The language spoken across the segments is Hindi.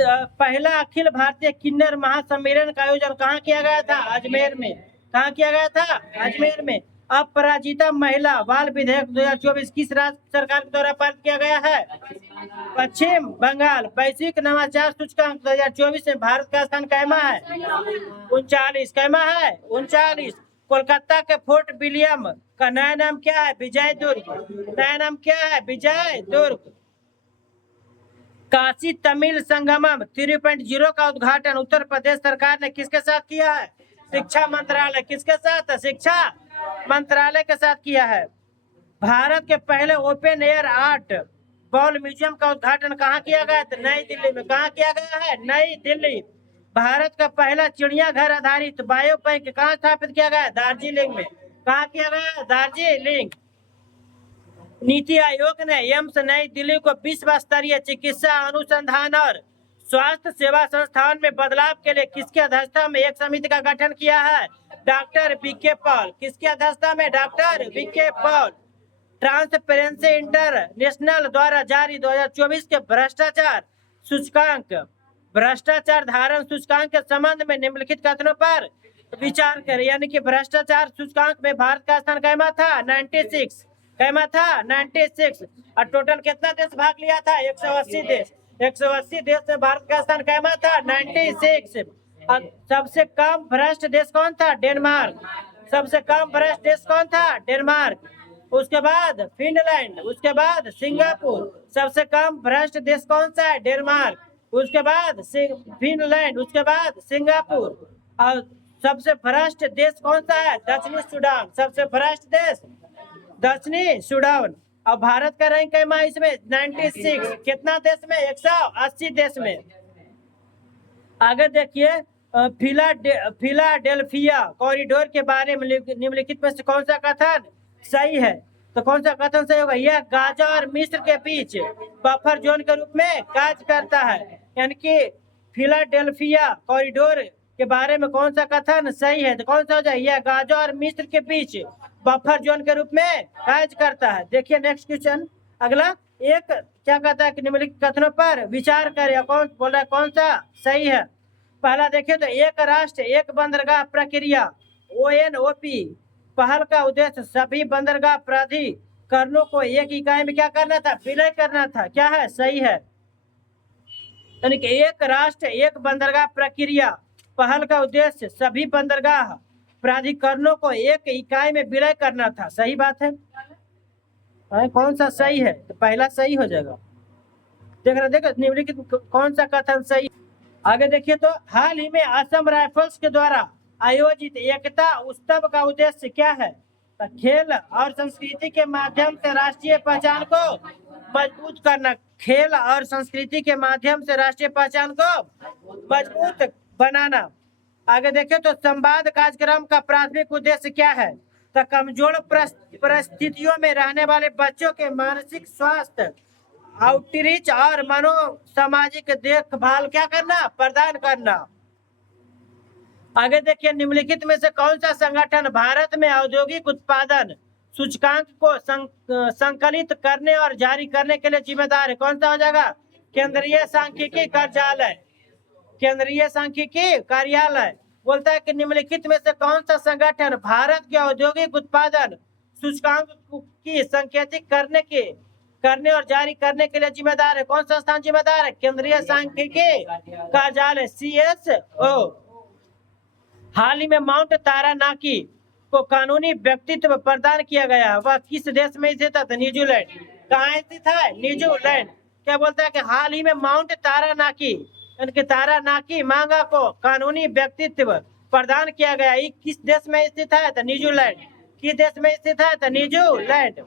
पहला अखिल भारतीय किन्नर महासम्मेलन का आयोजन कहाँ किया गया था? अजमेर में। कहाँ किया गया था? अजमेर में। अपराजिता महिला बाल विधेयक 2024 किस राज्य सरकार के द्वारा पारित किया गया है? पश्चिम बंगाल। वैश्विक नवाचार सूचकांक 2024 में भारत का स्थान कैमा है? 39। कैमा है? 39। कोलकाता के फोर्ट विलियम का नया नाम क्या है? विजय दुर्ग। नया नाम क्या है? विजय दुर्ग। काशी तमिल संगमम 3.0 का उद्घाटन उत्तर प्रदेश सरकार ने किसके साथ किया है? शिक्षा मंत्रालय। किसके साथ? शिक्षा मंत्रालय के साथ किया है। भारत के पहले open air art ball museum का उद्घाटन कहाँ किया गया था? नई दिल्ली में। कहाँ किया गया है? नई दिल्ली। भारत का पहला चिड़ियाघर आधारित बायो बैंक कहाँ स्थापित किया गया है? दार्जिलिंग में। कहाँ किया गया है? दार्जिलिंग। नीति आयोग ने एम्स नई दिल्ली को विश्व स्तरीय चिकित्सा अनुसंधान और स्वास्थ्य सेवा संस्थान में बदलाव के लिए किसकी अध्यक्षता में एक समिति का गठन किया है? डॉक्टर वीके पॉल। किसकी अध्यक्षता में? Doctor VK Paul. Transparency international द्वारा जारी 2024 के भ्रष्टाचार सूचकांक भ्रष्टाचार धारण सूचकांक के संबंध में निम्नलिखित कथनों पर विचार करें। यानी कि भ्रष्टाचार सूचकांक में भारत का स्थान कैमा था? 96। कैमा था? 96। और टोटल कितना देश भाग लिया था? 180 देश। 180 देश में भारत का स्थान कैमा था? 96। और सबसे कम भ्रष्ट देश कौन था? डेनमार्क। सबसे कम भ्रष्ट देश कौन था? डेनमार्क। उसके बाद फिनलैंड। उसके बाद सिंगापुर। सबसे कम भ्रष्ट देश कौन सा है? डेनमार्क। उसके बाद फिनलैंड। उसके बाद सिंगापुर। और सबसे भ्रष्ट देश कौन सा है? दक्षिणी सूडान। सबसे भ्रष्ट देश दक्षिणी सूडान। और भारत का रैंक है इसमें 96। कितना देश में? 180 देश में। आगे देखिए, फिलाडेल्फिया कॉरिडोर के बारे में निम्नलिखित में से कौन सा कथन सही है? तो कौन सा कथन सही होगा? यह गाजा और मिस्र के बीच बफर जोन के रूप में कार्य करता है। यानी कि फिलाडेल्फिया कॉरिडोर के बारे में कौन सा कथन सही है? तो कौन सा हो जाए? यह गाजा और मिस्र के बीच बफर जोन के रूप में कार्य करता है। देखिए नेक्स्ट क्वेश्चन अगला। एक क्या कहता है कि निम्नलिखित कथनों पर विचार करें। कौन बोल रहा है कौन सा सही है? पहला देखिए तो एक राष्ट्र एक बंदरगाह प्रक्रिया ONOP पहल का उद्देश्य सभी बंदरगाह प्राधिकरणों को एक इकाई में क्या करना था? विलय करना था। क्या है? सही है। यानी कि एक राष्ट्र एक बंदरगाह प्रक्रिया पहल का उद्देश्य सभी बंदरगाह प्राधिकरणों को एक इकाई में विलय करना था। सही बात है। कौन सा सही है? तो पहला सही हो जाएगा। देखो निम्नलिखित कौन सा कथन सही। आगे देखिए तो हाल ही में असम राइफल्स के द्वारा आयोजित एकता उत्सव का उद्देश्य क्या है? तो खेल और संस्कृति के माध्यम से राष्ट्रीय पहचान को मजबूत करना। खेल और संस्कृति के माध्यम से राष्ट्रीय पहचान को मजबूत बनाना। आगे देखिए तो संवाद कार्यक्रम का प्राथमिक उद्देश्य क्या है? तो कमजोर परिस्थितियों में रहने वाले बच्चों के मानसिक स्वास्थ्य आउटरीच और मनो सामाजिक देखभाल क्या करना? प्रदान करना। आगे देखिए निम्नलिखित में से कौन सा संगठन भारत में औद्योगिक उत्पादन सूचकांक को संकलित करने और जारी करने के लिए जिम्मेदार है? कौन सा हो जाएगा? केंद्रीय सांख्यिकी कार्यालय। केंद्रीय सांख्यिकी कार्यालय बोलता है कि निम्नलिखित में से कौन सा संगठन भारत के औद्योगिक उत्पादन सूचकांक की संकेतिक करने और जारी करने के लिए जिम्मेदार है? कौन सा संस्थान जिम्मेदार है? केंद्रीय सांख्यिकी कार्यालय CSO। हाल ही में माउंट तारानाकी को कानूनी व्यक्तित्व प्रदान किया गया। वह किस देश में स्थित है? न्यूजीलैंड। कहाँ स्थित है? न्यूजीलैंड। क्या बोलता है कि हाल ही में माउंट तारानाकी तारानाकी मांगा को कानूनी व्यक्तित्व प्रदान किया गया। ये किस देश में स्थित है? तो न्यूजीलैंड। किस देश में स्थित है? तो न्यूजीलैंड।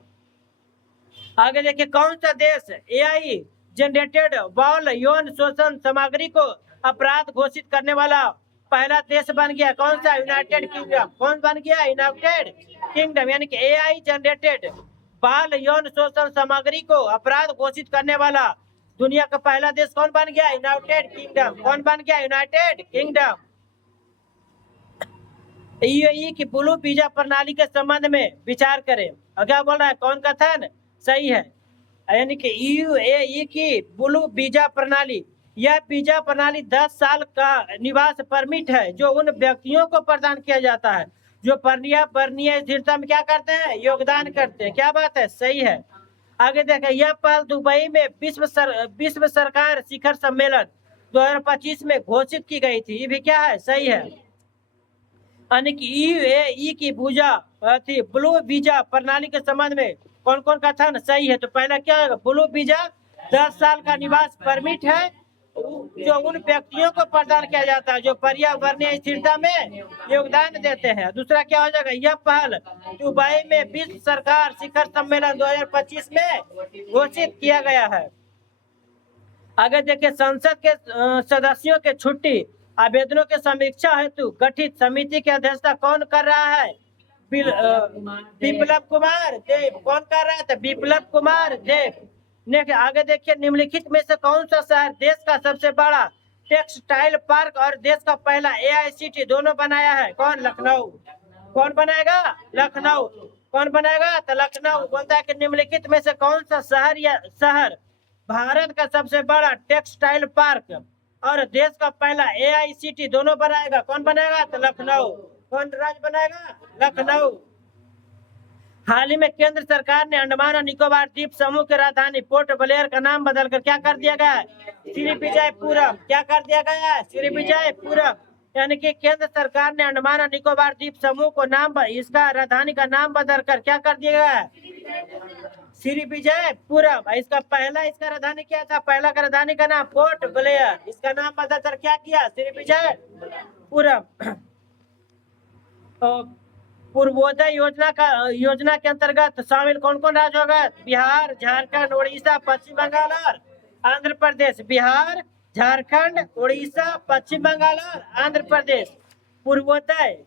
आगे देखिए कौन सा देश AI जनरेटेड बाल यौन शोषण सामग्री को अपराध घोषित करने वाला पहला देश बन गया? कौन सा? United kingdom. कौन बन गया? United kingdom. यानी कि AI जनरेटेड बाल यौन शोषण सामग्री को अपराध घोषित करने वाला दुनिया का पहला देश कौन बन गया? United kingdom. कौन बन गया? United kingdom. UAE की ब्लू वीजा प्रणाली के संबंध में विचार करें। और क्या बोल रहा है? कौन कथन सही है? यानी कि UAE की ब्लू वीजा प्रणाली यह वीजा प्रणाली 10 साल का निवास परमिट है जो उन व्यक्तियों को प्रदान किया जाता है जो पर्यावरणीय स्थिरता में क्या करते हैं, योगदान करते हैं। क्या बात है, सही है। आगे देखें, यह पहल दुबई में विश्व सरकार शिखर सम्मेलन 2025 में घोषित की गई थी। ये भी क्या है, सही है। यानी कि यूएई की ब्लू वीजा प्रणाली के संबंध में कौन कौन का था ना, सही है। तो पहला क्या है, ब्लू वीजा 10 साल का निवास परमिट है जो उन व्यक्तियों को प्रदान किया जाता है जो पर्यावरणीय स्थिरता में योगदान देते हैं। दूसरा क्या हो जाएगा, यह पहल दुबई में विश्व सरकार शिखर सम्मेलन 2025 में घोषित किया गया है। आगे देखिए, संसद के सदस्यों के छुट्टी आवेदनों के समीक्षा हेतु गठित समिति की अध्यक्षता कौन कर रहा है, बिप्लब कुमार देव। कौन कर रहा है, तो बिप्लब कुमार देव। आगे देखिए, निम्नलिखित में से कौन सा शहर देश का सबसे बड़ा टेक्सटाइल पार्क और देश का पहला AICTE दोनों बनाया है, कौन, लखनऊ। कौन बनाएगा, लखनऊ। कौन बनाएगा, तो लखनऊ। बोलता है कि निम्नलिखित में से कौन सा शहर भारत का सबसे बड़ा टेक्सटाइल पार्क और देश का पहला AICTE दोनों बनाएगा, कौन बनाएगा, तो लखनऊ। कौन राज्य बनाएगा, लखनऊ। हाल ही में केंद्र सरकार ने अंडमान और निकोबार द्वीप समूह की राजधानी पोर्ट ब्लेयर का नाम बदलकर क्या कर दिया गया है, श्रीविजयपुरम। क्या कर दिया गया है, श्रीविजयपुरम। यानी कि केंद्र सरकार ने अंडमान और निकोबार द्वीप समूह को इसका राजधानी का नाम बदलकर क्या कर दिया गया है, श्रीविजयपुरम। इसका राजधानी क्या था, पहला का राजधानी का नाम पोर्ट ब्लेयर, इसका नाम बदलकर क्या किया, श्रीविजयपुरम। पूर्वोदय योजना के अंतर्गत शामिल कौन कौन राज्य होगा, बिहार, झारखंड, उड़ीसा, पश्चिम बंगाल और आंध्र प्रदेश। बिहार, झारखंड, उड़ीसा, पश्चिम बंगाल और आंध्र प्रदेश। पूर्वोदय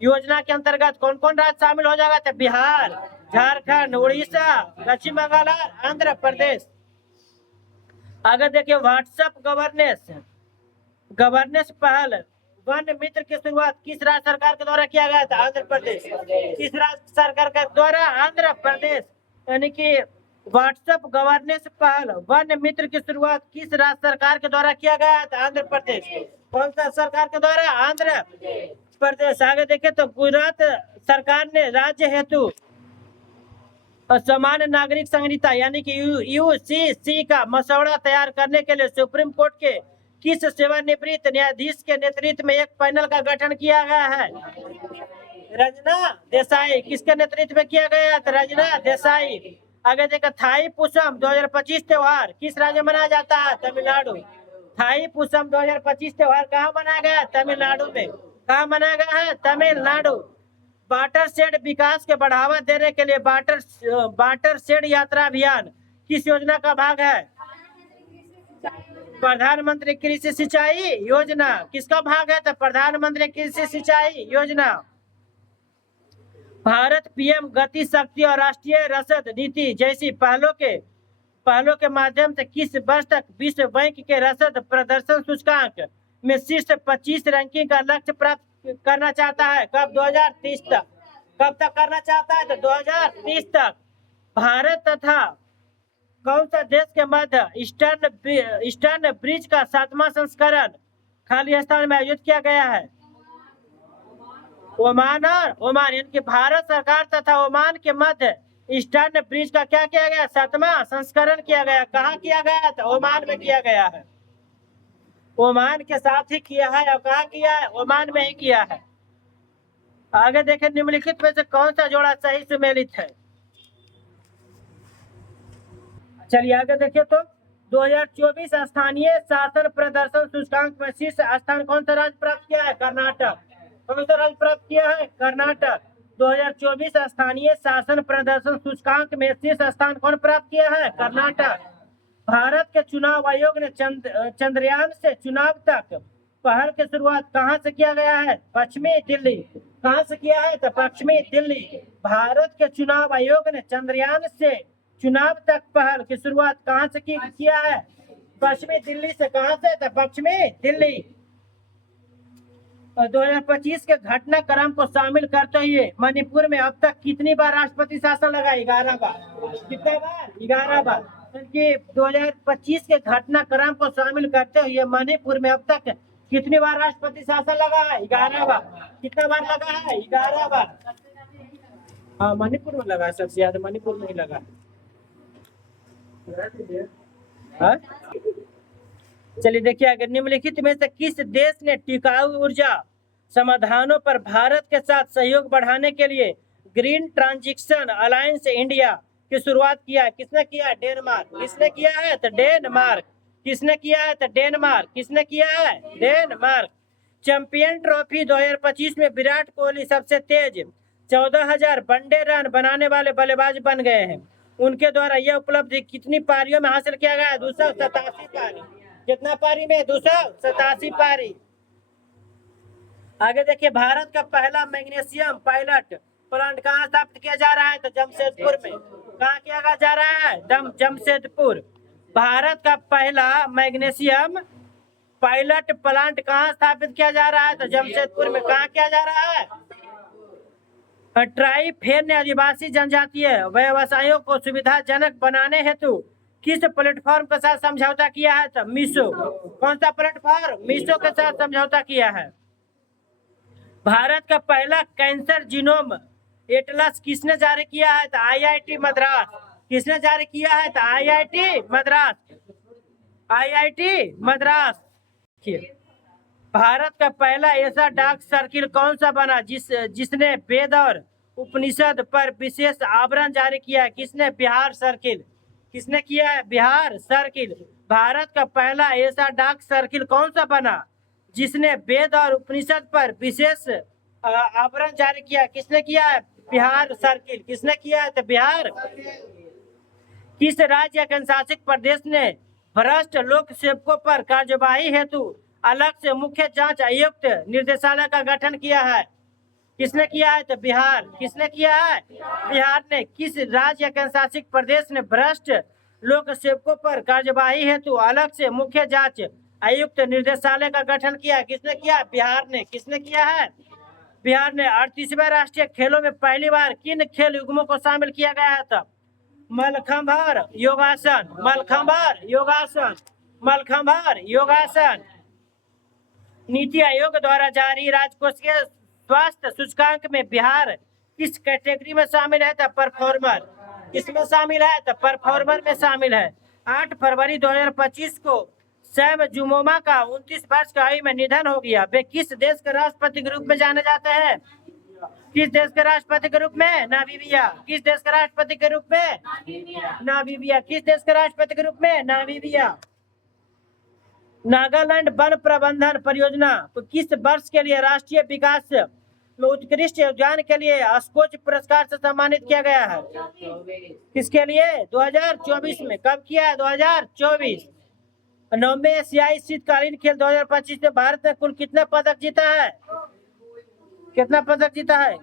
योजना के अंतर्गत कौन कौन राज्य शामिल हो जाएगा, तो बिहार, झारखंड, उड़ीसा, पश्चिम बंगाल और आंध्र प्रदेश। आगे देखिए, व्हाट्सएप गवर्नेंस पहल वन मित्र की शुरुआत किस राज्य सरकार के द्वारा किया गया था, आंध्र प्रदेश। किस राज्य सरकार के द्वारा, आंध्र प्रदेश। यानी कि व्हाट्सएप गवर्नेंस पहल वन मित्र की शुरुआत किस राज्य सरकार के द्वारा किया गया था, आंध्र प्रदेश। कौन सा सरकार के द्वारा, आंध्र प्रदेश। आगे देखें तो गुजरात सरकार ने राज्य हेतु सामान्य नागरिक संहिता यानी कि UCC का मसौदा तैयार करने के लिए सुप्रीम कोर्ट के किस सेवानिवृत्त न्यायाधीश के नेतृत्व में एक पैनल का गठन किया गया है, रंजना देसाई। किसके नेतृत्व में किया गया है, रंजना देसाई। आगे देखा, थाई पुसम 2025 त्योहार किस राज्य में मनाया जाता है, तमिलनाडु। थाई पुसम 2025 त्योहार कहाँ मनाया गया, तमिलनाडु में। कहाँ मनाया गया है, तमिलनाडु। वाटर शेड विकास के बढ़ावा देने के लिए वाटर शेड यात्रा अभियान किस योजना का भाग है, प्रधानमंत्री कृषि सिंचाई योजना। किसका भाग है, तो प्रधानमंत्री कृषि सिंचाई योजना। भारत PM गति शक्ति और राष्ट्रीय रसद नीति जैसी पहलों के माध्यम से किस वर्ष तक विश्व बैंक के रसद प्रदर्शन सूचकांक में शीर्ष 25 रैंकिंग का लक्ष्य प्राप्त करना चाहता है, कब, 2030 तक। कब तक करना चाहता है, तो 2030 तक। भारत तथा कौन सा देश के मध्य ईस्टर्न ब्रिज का 7वां संस्करण खालिस्तान में आयोजित किया गया है, ओमान। यानी कि भारत सरकार तथा ओमान के मध्य ईस्टर्न ब्रिज का क्या किया गया, 7वां संस्करण किया गया। कहाँ किया गया, तो ओमान में किया गया है। ओमान के साथ ही किया है और कहाँ किया है, ओमान में ही किया है। आगे देखें, निम्नलिखित में से कौन सा जोड़ा सही सुमेलित है। चलिए आगे देखिए, तो 2024 स्थानीय शासन प्रदर्शन सूचकांक में शीर्ष स्थान कौन सा राज्य प्राप्त किया है, कर्नाटक। कौन सा राज्य प्राप्त किया है, कर्नाटक। 2024 स्थानीय शासन प्रदर्शन सूचकांक में शीर्ष स्थान कौन प्राप्त किया है, कर्नाटक। भारत के चुनाव आयोग ने चंद्रयान से चुनाव तक पहल की शुरुआत कहां से किया गया है, पश्चिमी दिल्ली। कहां से किया है, तो पश्चिमी दिल्ली। भारत के चुनाव आयोग ने चंद्रयान से चुनाव तक पहल की शुरुआत कहां से किया है, पश्चिमी दिल्ली से। कहां से, तो पश्चिमी दिल्ली। 2025 के घटनाक्रम को शामिल करते हुए मणिपुर में अब तक कितनी बार राष्ट्रपति शासन लगा, 11 बार। कितने बार, 11 बार। कि 2025 के घटनाक्रम को शामिल करते हुए मणिपुर में अब तक कितनी बार राष्ट्रपति शासन लगा है? 11 बार। कितना बार लगा है? 11 बार। हाँ, मणिपुर में लगा, सबसे ज्यादा मणिपुर में ही लगा। हाँ? चलिए देखिए आगे, निम्नलिखित में से किस देश ने टिकाऊ ऊर्जा समाधानों पर भारत के साथ सहयोग बढ़ाने के लिए ग्रीन ट्रांजिशन अलायंस इंडिया की शुरुआत किया है? किसने किया है? डेनमार्क। किसने किया है? तो डेनमार्क। किसने किया है? तो डेनमार्क। किसने किया है? डेनमार्क। चैंपियन ट्रॉफी 2025 में विराट कोहली सबसे तेज 14,000 वनडे रन बनाने वाले बल्लेबाज बन गए हैं। उनके द्वारा यह उपलब्धि कितनी पारियों में हासिल किया गया? 287 पारी। कितना पारी में? 287 पारी। आगे देखिए, भारत का पहला मैग्नीशियम पायलट प्लांट कहाँ स्थापित किया जा रहा है? तो जमशेदपुर में। कहाँ किया जा रहा है? जमशेदपुर। भारत का पहला मैग्नीशियम पायलट प्लांट कहाँ स्थापित किया जा रहा है? तो जमशेदपुर में। कहाँ किया जा रहा है? ट्राइफेड ने आदिवासी जनजातीय व्यवसायों को सुविधाजनक बनाने हेतु किस प्लेटफॉर्म के साथ समझौता किया है? तो मीशो। कौन सा प्लेटफॉर्म? मीशो के साथ समझौता किया है। भारत का पहला कैंसर जीनोम एटलस किसने जारी किया है? तो आईआईटी मद्रास। किसने जारी किया है? तो आईआईटी मद्रास। आईआईटी मद्रास। भारत का पहला ऐसा डाक सर्किल कौन सा बना जिसने वेद और उपनिषद पर विशेष आवरण जारी किया है? किसने? बिहार सर्किल। किसने किया है? बिहार सर्किल। भारत का पहला ऐसा डाक सर्किल कौन सा बना जिसने वेद और उपनिषद पर विशेष आवरण जारी किया? किसने किया है? बिहार सर्किल। किसने किया है? तो बिहार। किस राज्य केंद्रशासित प्रदेश ने भ्रष्ट लोक सेवकों पर कार्यवाही हेतु अलग से मुख्य जांच आयुक्त निर्देशालय का गठन किया है? किसने किया है? तो बिहार। किसने किया है? बिहार ने। किस राज्य केंद्रशासित प्रदेश ने भ्रष्ट लोक सेवकों पर कार्यवाही हेतु अलग से मुख्य जांच आयुक्त निर्देशालय का गठन किया? किसने किया? बिहार ने। किसने किया है? बिहार ने। 38वें राष्ट्रीय खेलों में पहली बार किन खेल युग्मों को शामिल किया गया था? मलखंभ योगासन। मलखंभ योगासन। मलखंभ योगासन। नीति आयोग द्वारा जारी राजकोषीय स्वास्थ्य सूचकांक में बिहार किस कैटेगरी में शामिल है? तो परफॉर्मर। किसमें शामिल है? तो परफॉर्मर में शामिल है। 8 फरवरी 2025 को सैम जुमोमा का 29 वर्ष की आयु में निधन हो गया। वे किस देश के राष्ट्रपति के रूप में जाने जाते हैं? किस देश के राष्ट्रपति के रूप में? नामीबिया। किस देश के राष्ट्रपति के रूप में? नामीबिया। किस देश के राष्ट्रपति के रूप में? नामीबिया। नागालैंड वन प्रबंधन परियोजना को किस वर्ष के लिए राष्ट्रीय विकास में उत्कृष्ट योगदान के लिए स्कोच पुरस्कार से सम्मानित किया गया है? किसके लिए? 2024 में। कब किया है? 2024। 9वें एशियाई शीतकालीन खेल 2025 में भारत ने कुल कितना पदक जीता है? कितना पदक जीता है?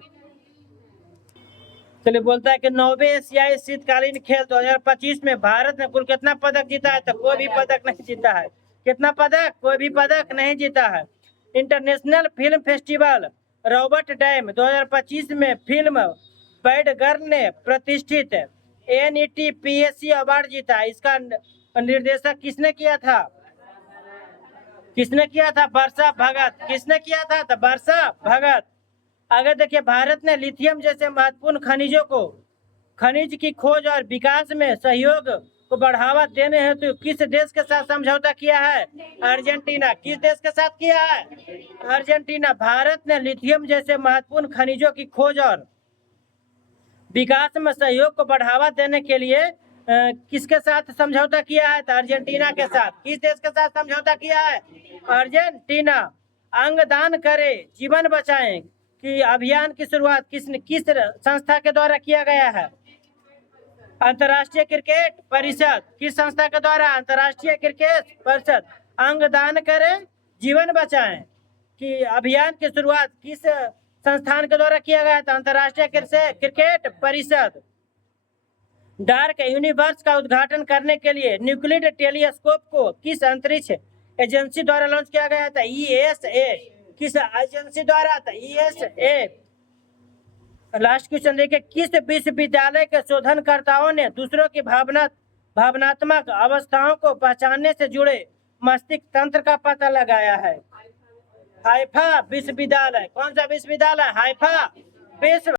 चलिए, बोलता है कि 9वें एशियाई शीतकालीन खेल 2025 में भारत ने कुल कितना पदक जीता है? तो कोई भी पदक नहीं जीता है। कितना पदक? कोई भी पदक नहीं जीता है। International film festival Robert dam 2025 में फिल्म बैड गर्ल ने प्रतिष्ठित NET-PSC अवार्ड जीता। इसका निर्देशक किसने किया था? किसने किया था? वर्षा भगत। किसने किया था? तो वर्षा भगत। आगे देखिए, भारत ने लिथियम जैसे महत्वपूर्ण खनिजों को खनिज की खोज और विकास में सहयोग को बढ़ावा देने हेतु किस देश के साथ समझौता किया है? अर्जेंटीना। किस देश के साथ किया है? अर्जेंटीना। भारत ने लिथियम जैसे महत्वपूर्ण खनिजों की खोज और विकास में सहयोग को बढ़ावा देने के लिए किसके साथ समझौता किया है? तो अर्जेंटीना के साथ। किस देश के साथ समझौता किया है? अर्जेंटीना। अंगदान करें जीवन बचाएं कि अभियान की शुरुआत किस संस्था के द्वारा किया गया है? अंतर्राष्ट्रीय क्रिकेट परिषद। किस संस्था के द्वारा? अंतर्राष्ट्रीय क्रिकेट परिषद। अंगदान करें जीवन बचाएं कि अभियान की शुरुआत किस संस्थान के द्वारा किया गया था? अंतर्राष्ट्रीय क्रिकेट परिषद। डार्क यूनिवर्स का उद्घाटन करने के लिए न्यूक्लिड टेलीस्कोप को किस अंतरिक्ष एजेंसी द्वारा लॉन्च किया गया था? ESA। किस एजेंसी द्वारा था? ESA। लास्ट क्वेश्चन देखिए, किस विश्वविद्यालय के शोधनकर्ताओं ने दूसरों की भावना भावनात्मक अवस्थाओं को पहचानने से जुड़े मस्तिष्क तंत्र का पता लगाया है। हाइफा विश्वविद्यालय, कौन सा विश्वविद्यालय? हाइफा विश्व